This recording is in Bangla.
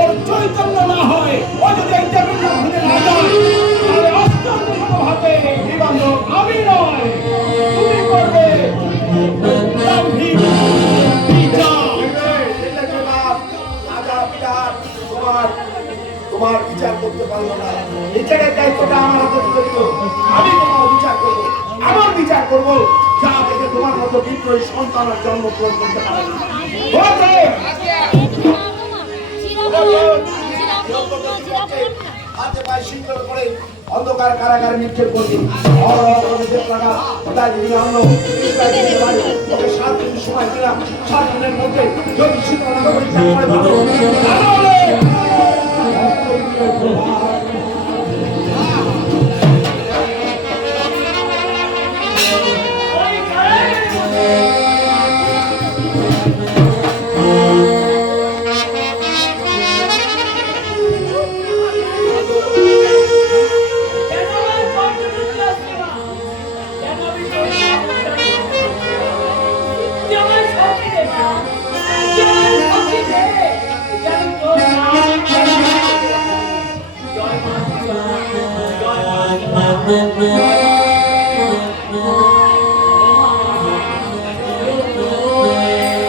ওর চৈতন্য না হয়, ও যদি এই টেবিল না ভুলে না যায়, তাহলে অত্যন্ত ভাবে আমি নয়, তুমি করবে তোমার বিচার করতে পারবো না। বিচারের দায়িত্বটা আমার হাতে তুলে দিল। আমি তোমার বিচার করবো, আমার বিচার করবো, যা থেকে তোমার মতো বিদ্রোহী সন্তানের জন্ম গ্রহণ করতে পারে। হাতে পায়ে শীতল করে অন্ধকার কারাগারে নিক্ষেপ করবি। ওকে 7 দিন সময় দিলাম, 7 দিনের মধ্যে যদি শীতল